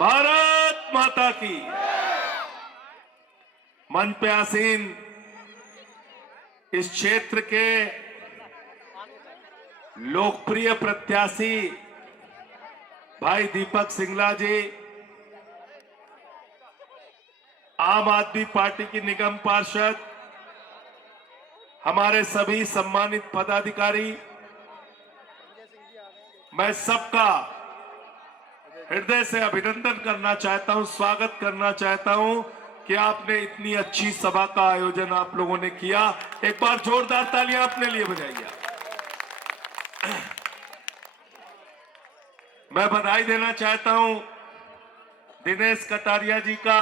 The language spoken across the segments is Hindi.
भारत माता की। मंच पे आसीन इस क्षेत्र के लोकप्रिय प्रत्याशी भाई दीपक सिंगला जी, आम आदमी पार्टी की निगम पार्षद, हमारे सभी सम्मानित पदाधिकारी, मैं सबका हृदय से अभिनंदन करना चाहता हूं, स्वागत करना चाहता हूं कि आपने इतनी अच्छी सभा का आयोजन आप लोगों ने किया। एक बार जोरदार तालियां अपने लिए बजाइए। मैं बधाई देना चाहता हूं दिनेश कटारिया जी का,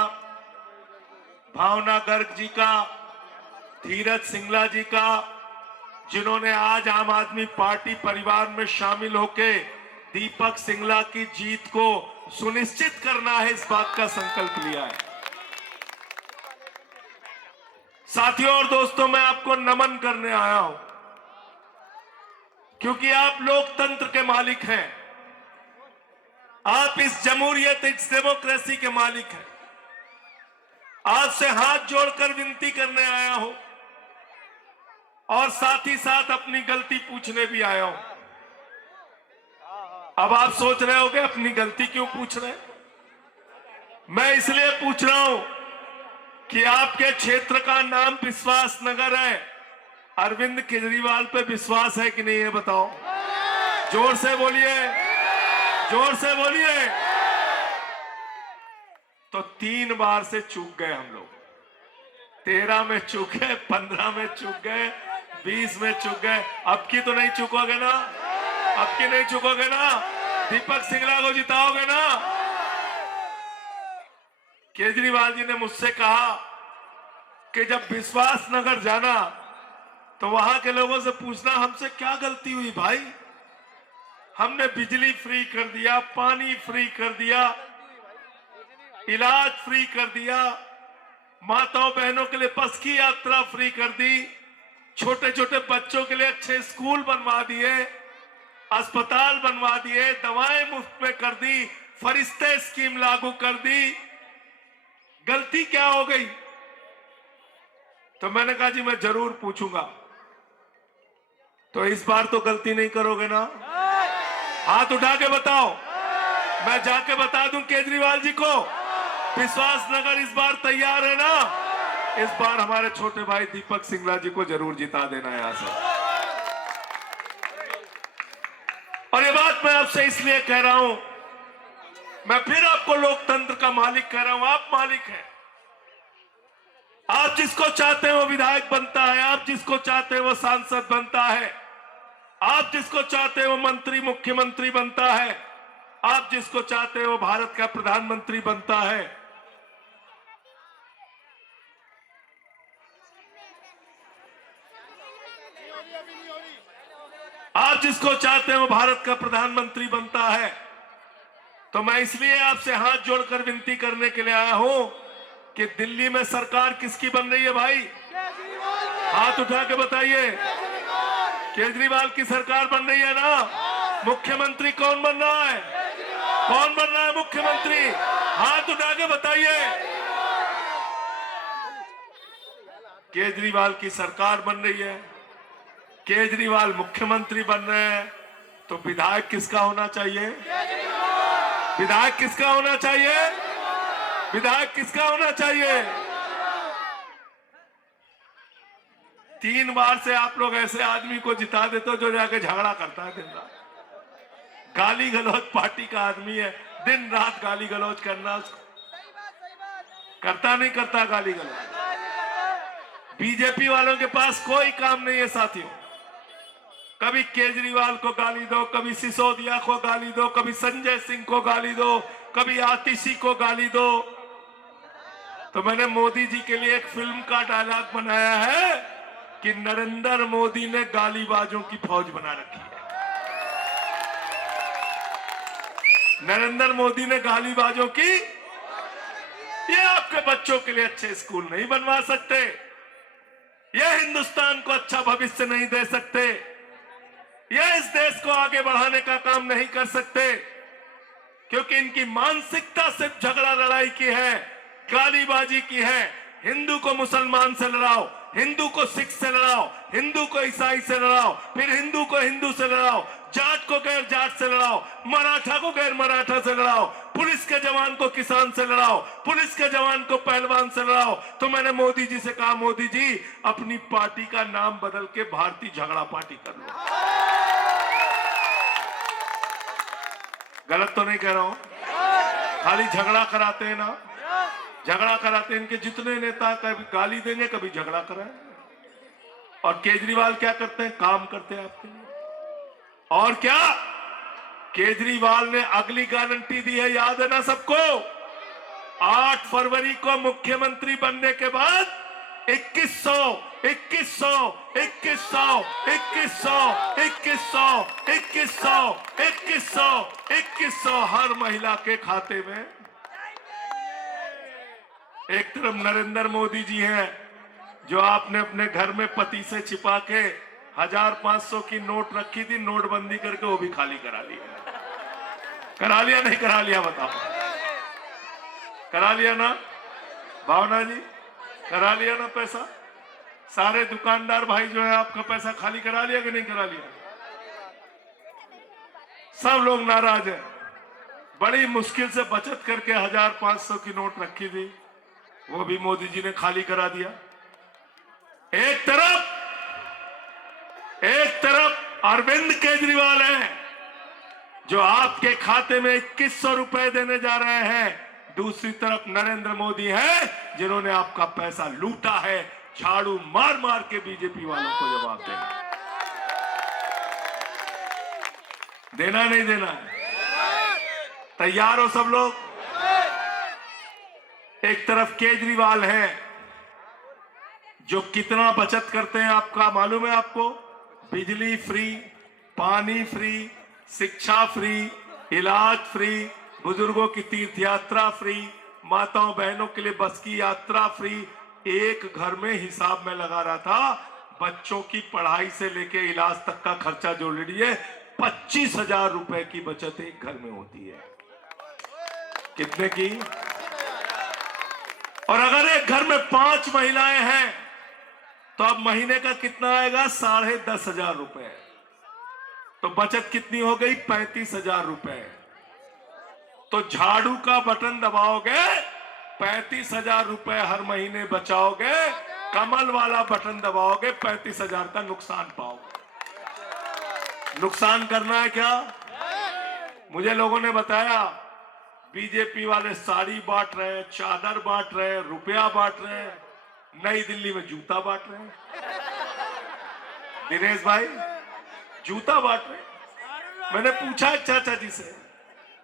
भावना गर्ग जी का, धीरज सिंगला जी का, जिन्होंने आज आम आदमी पार्टी परिवार में शामिल होके दीपक सिंगला की जीत को सुनिश्चित करना है, इस बात का संकल्प लिया है। साथियों और दोस्तों, मैं आपको नमन करने आया हूं क्योंकि आप लोकतंत्र के मालिक हैं, आप इस जमहूरियत, इस डेमोक्रेसी के मालिक हैं। आपसे हाथ जोड़कर विनती करने आया हूं और साथ ही साथ अपनी गलती पूछने भी आया हूं। अब आप सोच रहे होंगे अपनी गलती क्यों पूछ रहे हैं? मैं इसलिए पूछ रहा हूं कि आपके क्षेत्र का नाम विश्वास नगर है। अरविंद केजरीवाल पे विश्वास है कि नहीं है बताओ? जोर से बोलिए, जोर से बोलिए। तो 3 बार से चूक गए हम लोग। 13 में चूक गए, 15 में चूक गए, 20 में चूक गए। अब की तो नहीं चूकोगे ना? अब की नहीं चूकोगे ना? दीपक सिंगला को जिताओगे ना? केजरीवाल जी ने मुझसे कहा कि जब विश्वास नगर जाना तो वहां के लोगों से पूछना हमसे क्या गलती हुई भाई। हमने बिजली फ्री कर दिया, पानी फ्री कर दिया, इलाज फ्री कर दिया, माताओं बहनों के लिए बस की यात्रा फ्री कर दी, छोटे छोटे बच्चों के लिए अच्छे स्कूल बनवा दिए, अस्पताल बनवा दिए, दवाएं मुफ्त में कर दी, फरिश्ते स्कीम लागू कर दी। गलती क्या हो गई? तो मैंने कहा जी मैं जरूर पूछूंगा। तो इस बार तो गलती नहीं करोगे ना? हाथ उठा के बताओ, मैं जाके बता दूं केजरीवाल जी को विश्वास नगर इस बार तैयार है ना? इस बार हमारे छोटे भाई दीपक सिंगला जी को जरूर जिता देना है यहां से। और ये बात मैं आपसे इसलिए कह रहा हूं, मैं फिर आपको लोकतंत्र का मालिक कह रहा हूं, आप मालिक हैं। आप जिसको चाहते हैं वो विधायक बनता है, आप जिसको चाहते हैं वो सांसद बनता है, आप जिसको चाहते हैं वो मंत्री मुख्यमंत्री बनता है, आप जिसको चाहते हैं वो भारत का प्रधानमंत्री बनता है। आप जिसको चाहते हैं वो भारत का प्रधानमंत्री बनता है। तो मैं इसलिए आपसे हाथ जोड़कर विनती करने के लिए आया हूं कि दिल्ली में सरकार किसकी बन रही है भाई? हाथ उठा के बताइए। केजरीवाल की सरकार बन रही है ना? मुख्यमंत्री कौन बन रहा है? कौन बन रहा है मुख्यमंत्री? हाथ उठा के बताइए। केजरीवाल की सरकार बन रही है, केजरीवाल मुख्यमंत्री बन रहे हैं, तो विधायक किसका होना चाहिए? विधायक किसका होना चाहिए? विधायक किसका होना चाहिए? 3 बार से आप लोग ऐसे आदमी को जिता देते हो जो जाके झगड़ा करता है दिन रात। गाली गलौज पार्टी का आदमी है, दिन रात गाली गलौज करना उसको करता नहीं करता गाली गलौज। बीजेपी वालों के पास कोई काम नहीं है साथियों। कभी केजरीवाल को गाली दो, कभी सिसोदिया को गाली दो, कभी संजय सिंह को गाली दो, कभी आतिशी को गाली दो। तो मैंने मोदी जी के लिए एक फिल्म का डायलॉग बनाया है कि नरेंद्र मोदी ने गालीबाजों की फौज बना रखी है। नरेंद्र मोदी ने गालीबाजों की, ये आपके बच्चों के लिए अच्छे स्कूल नहीं बनवा सकते, ये हिंदुस्तान को अच्छा भविष्य नहीं दे सकते, ये इस देश को आगे बढ़ाने का काम नहीं कर सकते। क्योंकि इनकी मानसिकता सिर्फ झगड़ा लड़ाई की है, गालीबाजी की है। हिंदू को मुसलमान से लड़ाओ, हिंदू को सिख से लड़ाओ, हिंदू को ईसाई से लड़ाओ, फिर हिंदू को हिंदू से लड़ाओ, जाट को गैर जाट से लड़ाओ, मराठा को गैर मराठा से लड़ाओ, पुलिस के जवान को किसान से लड़ाओ, पुलिस के जवान को पहलवान से लड़ाओ। तो मैंने मोदी जी से कहा, मोदी जी अपनी पार्टी का नाम बदल के भारतीय झगड़ा पार्टी कर लो। गलत तो नहीं कह रहा हूं? खाली झगड़ा कराते हैं ना, झगड़ा कराते हैं। इनके जितने नेता कभी गाली देंगे, कभी झगड़ा कराएंगे। और केजरीवाल क्या करते हैं? काम करते हैं आपके लिए। और क्या केजरीवाल ने अगली गारंटी दी है, याद है ना सबको? 8 फरवरी को मुख्यमंत्री बनने के बाद 2100 हर महिला के खाते में। एक तरफ नरेंद्र मोदी जी हैं, जो आपने अपने घर में पति से छिपा के 1500 की नोट रखी थी, नोटबंदी करके वो भी खाली करा लिया। करा लिया नहीं करा लिया? बताओ। करा लिया ना भावना जी? करा लिया ना पैसा? सारे दुकानदार भाई जो है आपका पैसा खाली करा लिया कि नहीं करा लिया? सब लोग नाराज हैं। बड़ी मुश्किल से बचत करके 1500 की नोट रखी थी, वो भी मोदी जी ने खाली करा दिया। एक तरफ अरविंद केजरीवाल हैं, जो आपके खाते में 2100 रुपए देने जा रहे हैं। दूसरी तरफ नरेंद्र मोदी हैं, जिन्होंने आपका पैसा लूटा है। झाड़ू मार मार के बीजेपी वालों को जवाब देना नहीं देना है? तैयार हो सब लोग? एक तरफ केजरीवाल है, जो कितना बचत करते हैं आपका मालूम है आपको? बिजली फ्री, पानी फ्री, शिक्षा फ्री, इलाज फ्री, बुजुर्गों की तीर्थ यात्रा फ्री, माताओं बहनों के लिए बस की यात्रा फ्री। एक घर में हिसाब में लगा रहा था, बच्चों की पढ़ाई से लेके इलाज तक का खर्चा जोड़ लीजिए, 25,000 रुपए की बचत एक घर में होती है। कितने की? और अगर एक घर में 5 महिलाएं हैं, तो अब महीने का कितना आएगा? 10,500 रुपए। तो बचत कितनी हो गई? 35,000 रुपए। तो झाड़ू का बटन दबाओगे, 35,000 रुपए हर महीने बचाओगे। कमल वाला बटन दबाओगे, 35,000 का नुकसान पाओगे। नुकसान करना है क्या? मुझे लोगों ने बताया, बीजेपी वाले साड़ी बांट रहे हैं, चादर बांट रहे हैं, रुपया बांट रहे हैं, नई दिल्ली में जूता बांट रहे हैं। दिनेश भाई, जूता बांट रहे हैं। मैंने पूछा चाचा जी से,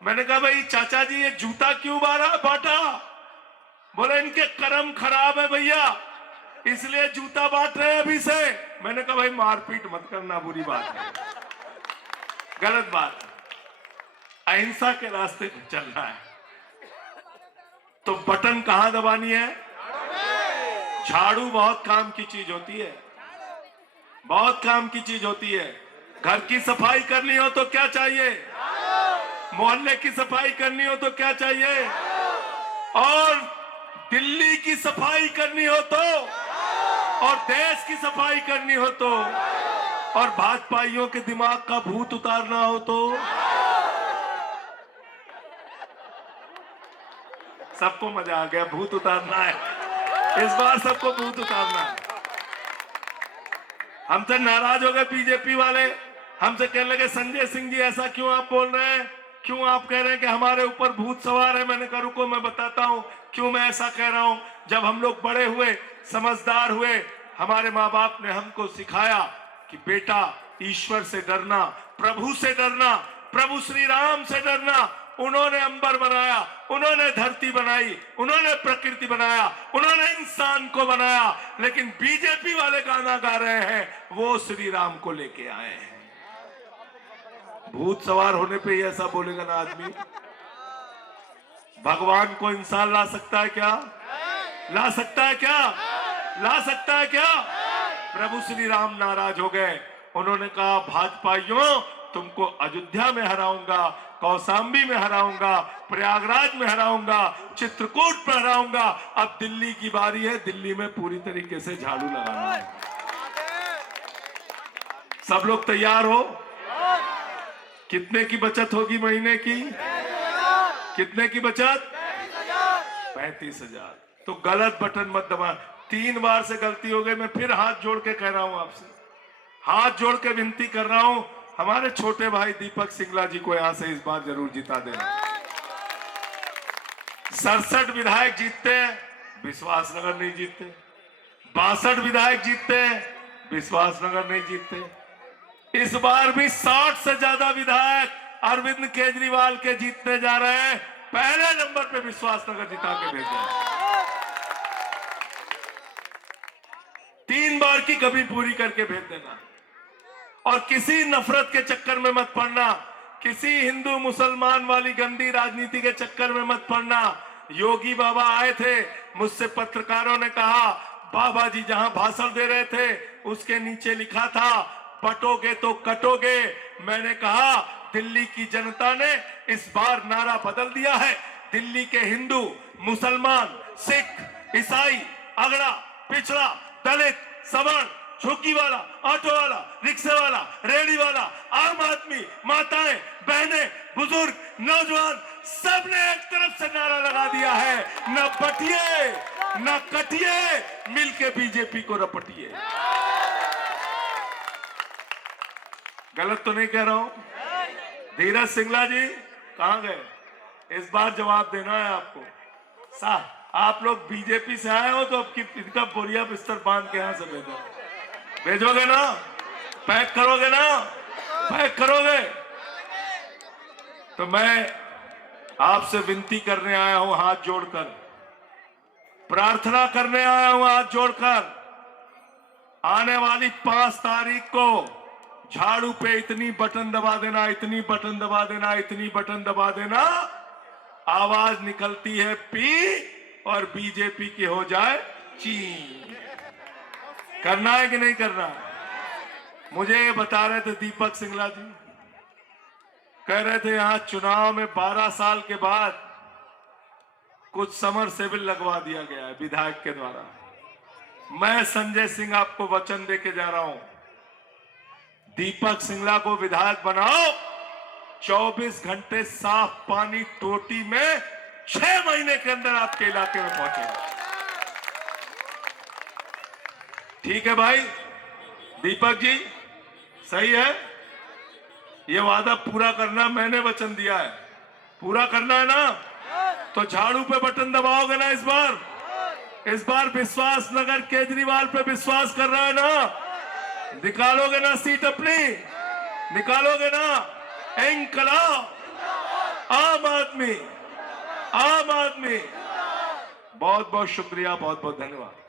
मैंने कहा भाई चाचा जी, ये जूता क्यों बांटा? बोले इनके कर्म खराब है भैया, इसलिए जूता बांट रहे हैं अभी से। मैंने कहा भाई मारपीट मत करना, बुरी बात है, गलत बात है, अहिंसा के रास्ते पे चल रहा है। तो बटन कहां दबानी है? झाड़ू बहुत काम की चीज होती है, बहुत काम की चीज होती है। घर की सफाई करनी हो तो क्या चाहिए? मोहल्ले की सफाई करनी हो तो क्या चाहिए? और दिल्ली की सफाई करनी हो तो, और देश की सफाई करनी हो तो, और भाजपाइयों के दिमाग का भूत उतारना हो तो। सबको मजा आ गया, भूत उतारना है इस बार, सबको भूत उतारना है। हमसे नाराज हो गए बीजेपी वाले, हमसे कहने लगे संजय सिंह जी ऐसा क्यों आप बोल रहे हैं, क्यों आप कह रहे हैं कि हमारे ऊपर भूत सवार है। मैंने कहा रुको मैं बताता हूं क्यों मैं ऐसा कह रहा हूं। जब हम लोग बड़े हुए, समझदार हुए, हमारे माँ बाप ने हमको सिखाया कि बेटा ईश्वर से डरना, प्रभु से डरना, प्रभु श्री राम से डरना। उन्होंने अंबर बनाया, उन्होंने धरती बनाई, उन्होंने प्रकृति बनाया, उन्होंने इंसान को बनाया। लेकिन बीजेपी वाले गाना गा रहे हैं, वो श्री राम को लेके आए हैं। भूत सवार होने पे ही ऐसा बोलेगा ना आदमी। भगवान को इंसान ला सकता है क्या? ला सकता है क्या? ला सकता है क्या? प्रभु श्री राम नाराज हो गए। उन्होंने कहा भाजपाइयों तुमको अयोध्या में हराऊंगा, कौशाम्बी में हराऊंगा, प्रयागराज में हराऊंगा, चित्रकूट में हराऊंगा। अब दिल्ली की बारी है, दिल्ली में पूरी तरीके से झाड़ू लगाना है। सब लोग तैयार हो? कितने की बचत होगी महीने की? कितने की बचत? 35,000। तो गलत बटन मत दबा। 3 बार से गलती हो गई। मैं फिर हाथ जोड़ के कह रहा हूं आपसे, हाथ जोड़ के विनती कर रहा हूं, हमारे छोटे भाई दीपक सिंगला जी को यहां से इस बार जरूर जिता देना। 67 विधायक जीतते हैं, विश्वासनगर नहीं जीतते। 62 विधायक जीतते हैं, विश्वासनगर नहीं जीतते। इस बार भी 60 से ज्यादा विधायक अरविंद केजरीवाल के जीतने जा रहे हैं। पहले नंबर पे विश्वासनगर जिता के भेजा। 3 बार की कभी पूरी करके भेज देना। और किसी नफरत के चक्कर में मत पड़ना, किसी हिंदू मुसलमान वाली गंदी राजनीति के चक्कर में मत पड़ना। योगी बाबा आए थे, मुझसे पत्रकारों ने कहा, बाबा जी जहां भाषण दे रहे थे उसके नीचे लिखा था बटोगे तो कटोगे। मैंने कहा दिल्ली की जनता ने इस बार नारा बदल दिया है। दिल्ली के हिंदू, मुसलमान, सिख, ईसाई, अगड़ा, पिछड़ा, दलित, सवर्ण, झुग्गी वाला, ऑटो वाला, रिक्शे वाला, रेडी वाला, आम आदमी, माताएं, बहनें, बुजुर्ग, नौजवान, सबने एक तरफ से नारा लगा दिया है, न बटिए न कटिए, मिलके बीजेपी को रपटिए। गलत तो नहीं कह रहा हूं? धीरज सिंगला जी कहां गए? इस बार जवाब देना है आपको। आप लोग बीजेपी से आए हो तो अब इनका बोरिया बिस्तर बांध के यहां से भेजो। भेजोगे ना? पैक करोगे ना? पैक करोगे? तो मैं आपसे विनती करने आया हूं, हाथ जोड़कर प्रार्थना करने आया हूं, हाथ जोड़कर। आने वाली 5 तारीख को झाड़ू पे इतनी बटन दबा देना, इतनी बटन दबा देना, इतनी बटन दबा देना, आवाज निकलती है पी और बीजेपी की हो जाए ची। करना है कि नहीं करना? मुझे ये बता रहे थे दीपक सिंगला जी, कह रहे थे यहां चुनाव में 12 साल के बाद कुछ समर सेबिल लगवा दिया गया है विधायक के द्वारा। मैं संजय सिंह आपको वचन देके जा रहा हूं, दीपक सिंगला को विधायक बनाओ, 24 घंटे साफ पानी टोटी में 6 महीने के अंदर आपके इलाके में पहुंचेगा। ठीक है भाई दीपक जी, सही है? ये वादा पूरा करना, मैंने वचन दिया है, पूरा करना है ना? तो झाड़ू पे बटन दबाओगे ना इस बार? इस बार विश्वासनगर केजरीवाल पे विश्वास कर रहा है ना? निकालोगे ना सीट अपनी? निकालोगे ना? इंकलाब, आम आदमी, आम आदमी। बहुत बहुत शुक्रिया, बहुत बहुत धन्यवाद।